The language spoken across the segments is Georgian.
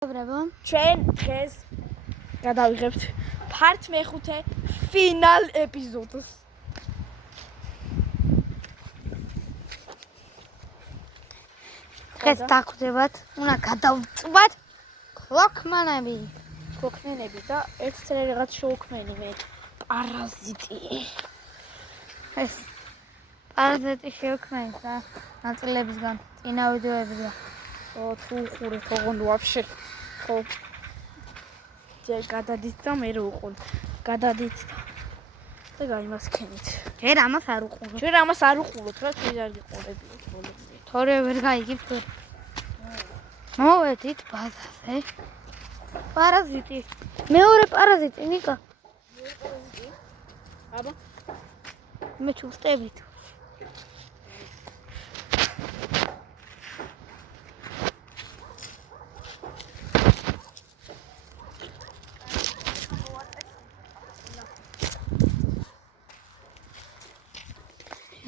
ჩვენ დღეს გადავიღებთ part მეხუთე ფინალ ეპიზოდს. დღეს დაგვდებათ, უნდა გადავწვათ ქლოქმანები და ერთწლე რაღაც შოუქმენი მე პარაზიტი. ეს პარაზიტი შევქმნით და ნაწილებისგან წინა ვიდეოებისგან. თუ უყურეთ ოღონდ ვაფშე ხო ჯერ გადადით და მე რო უყურთ გადადით და გაიმასქენით. ჯერ ამას არ უყუროთ რა თუ არ გიყურებიოთ ბოლომდე. თორე ვერ გაიგებთ ვერ. მოვედით ბაზაზე. პარაზიტი. მეორე პარაზიტი ნიკა. აბა მე ჩუსტებით.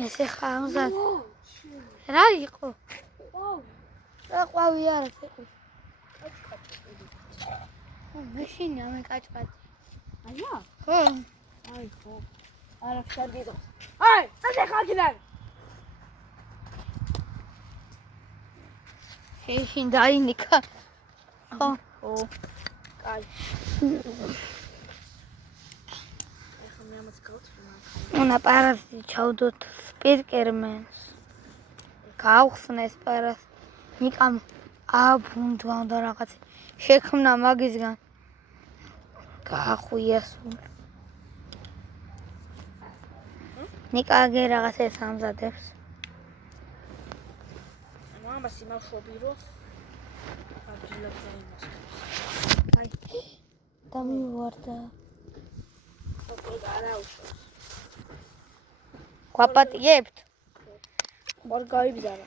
ესე ხამზად რა იყო? რა ყვავი არა იყო? მეშინია მე კაჭკაცი. აია? ხო. აი ხო. არა შარგიდო. აი, ასე ხალხიდან. ეშინ დაინიკა. ხო. ხო. კაი. ეხლა მე ამას გავწვი. უნდა პარაზიტი ჩავდოთ სპირკერმენს. გავხსნეს პარაზიტი. ნიკამ აბუნდვა უნდა რაღაც შექმნა მაგისგან. გაახვია სულ. ნიკა აგერ რაღაც ეს ამზადებს. ანუ ამას იმავშობი რომ აჯილად დაიმასქებს. აი დამივარდა. ოკეი, არა უშავს. გვაპატიებთ? მარ გაიბზარა.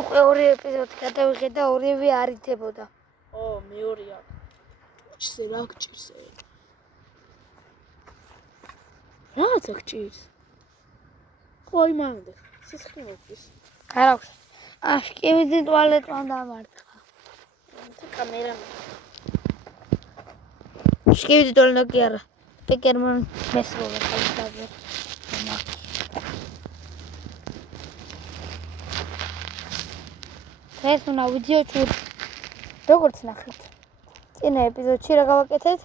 უკვე ორი ეპიზოდი გადავიღეთ და ორივე არ ითებოდა. მეორეა. ჩზე რა გჭირს? რაღაცა გჭირს. ყოი მანდ. სისხლი მოხდის. არ აქვს. შკივიდი ტუალეტთან დამარცხა. კამერა. შკივიდი ტუალეტი კი არა. სპიკერმენ მესროლა ხალხაზე. ეს უნდა ვიდეოჩი როგორც ნახეთ. წინა ეპიზოდში რა გავაკეთეთ?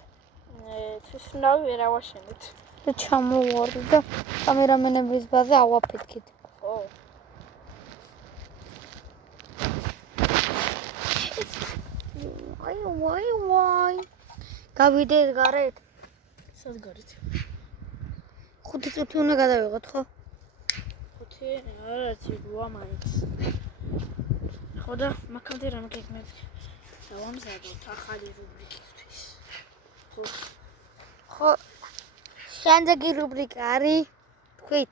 თვითნავი ვერ ავაშენეთ. და ჩამოვარდი და კამერამენების ბაზე ავაფეთქით. ხო. ვაი. გავიდეთ გარეთ. სად გარეთ? 5 წუთი უნდა გადავიღოთ, ხო? 5 არა, 8 მაინც. ხო და მაგამდე რამ გეკმეთ? დავამზადოთ ახალი რუბრიკისთვის. ხო. შემდეგი რუბრიკა არის თქვით.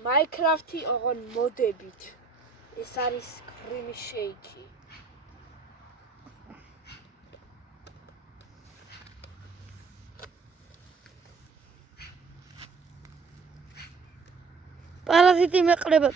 Minecraft-ი ოღონ მოდებით. ეს არის კრიმი შეიკი. პარაზიტი მეყრება.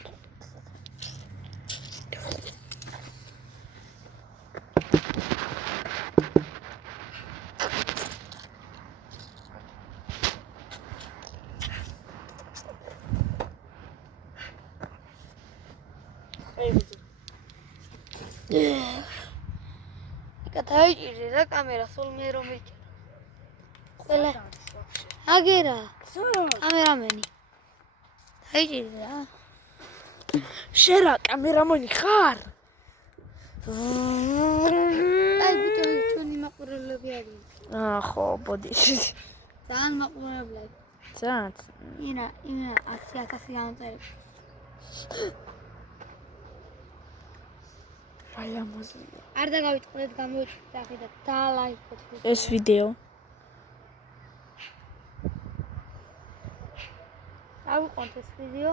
გადაიჭირე რა კამერა სულ მე რომ მიჭირე. ყველა აგერა. კამერამენი. დაიჭირე რა. შერა კამერამენი ხარ? აი ბიჭო ჩვენი მაყურებლები არის. ხო, ბოდიში. ძალიან მაყურებლები. ძალიან. ინა 100,000 გამწერები. რალამოზია. არ დაგავიწყდეთ გამოვიწყდეთ ახლა და დალაიქოთ. ეს ვიდეო. ავიყვანთ ეს ვიდეო.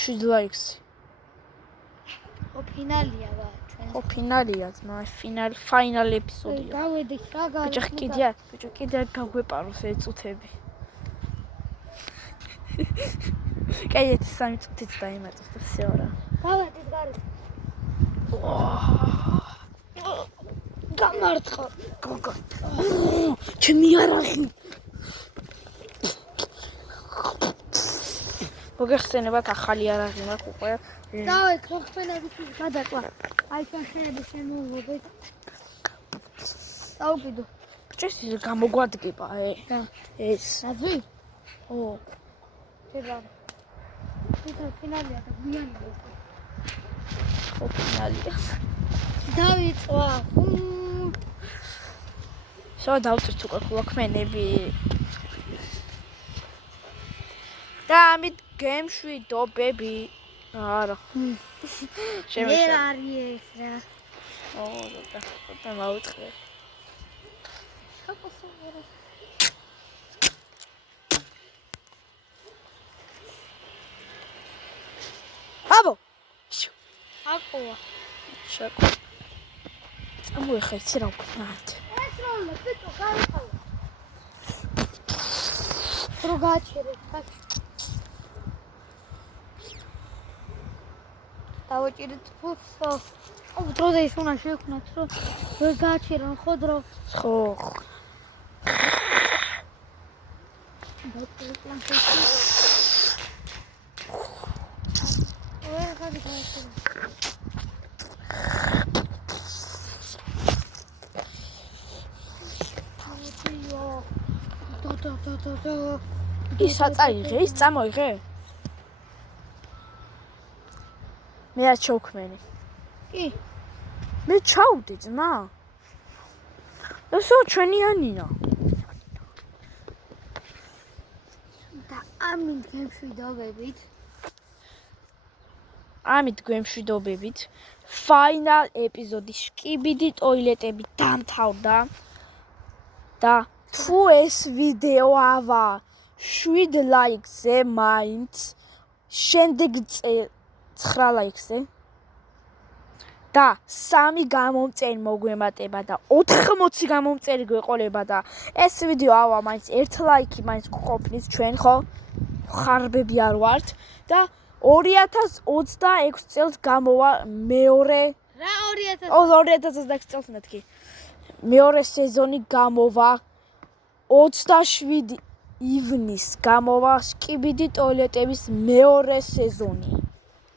7 ლაიქს. ხო ფინალია ვა ჩვენ. ხო ფინალია ძმა, final ეპიზოდია. დავეdik რა გარი. ბიჭო კიდე გაგვეპაროს ეწუთები. კაი 3 წუთიც დაიმატოთ და всё რა. დავედით გარი. გამარცხო. გოგო. ჩემი არაღი. მოგეხსენებათ ახალი არაღი მაქვს უკვე. დავედ ხო ხმენების გადაკვა. აი შეხერების შემოუღობეთ. დაუკიდო. ჭეს ის გამოგვადგება ეს. აზრი? ო. შედა. თვითონ ფინალია და გვიანია უკვე. ხო ფინალია. დავიწვა. შო დავწვით უკვე ხლოქმენები. და ამით გემშვიდობები. არა. მე არის ეს რა. ო, და მაუწყე. აბო. აკოა. შეკო. ამოიხე იცი რა ვქნათ. ეს როლა ბიტო გარიყავა. რო გაჩერე. დავაჭირეთ ფუსო. ო დროზე ის უნდა შევქნათ რომ ვერ გაჩერონ ხო დრო. ხო. დავწერე პლანშეტი. ვერ გადაიჭერე. ის აწაიღე, ის წამოიღე? მე არ ჩავქმენი. კი. მე ჩავდი ძმა. ესო ჩვენიანია. და ამით გემშვიდობებით. ამით გვემშვიდობებით. Final ეპიზოდი შკიბიდი ტოილეტები დამთავრდა. და თუ ეს ვიდეო ავა 7 ლაიქზე მაინც შემდეგ 9 ლაიქზე და 3 გამომწერი მოგვემატება და 80 გამომწერი გვეყოლება და ეს ვიდეო ავა მაინც 1 ლაიქი მაინც გყოფნის ჩვენ ხო ხარბები არ ვართ და 2026 წელს გამოვა მეორე რა 2026 წელს მეთქი მეორე სეზონი გამოვა 27 ივნისს გამოვა შკიბიდი ტოილეტების მეორე სეზონი.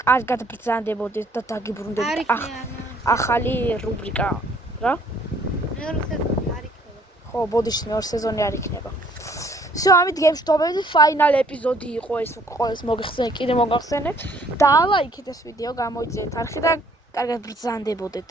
კარგად ბრძანდებოდეთ და დაგიბრუნდებით ახალი რუბრიკა რა? მეორე სეზონი არ იქნება. ხო, ბოდიში მეორე სეზონი არ იქნება. всё, ამით გემშვიდობებით, final ეპიზოდი იყო ეს უკვე მოგეხსენეთ, კიდე მოგახსენებთ. და ლაიქით ეს ვიდეო, გამოიწერეთ არხი და კარგად ბრძანდებოდეთ.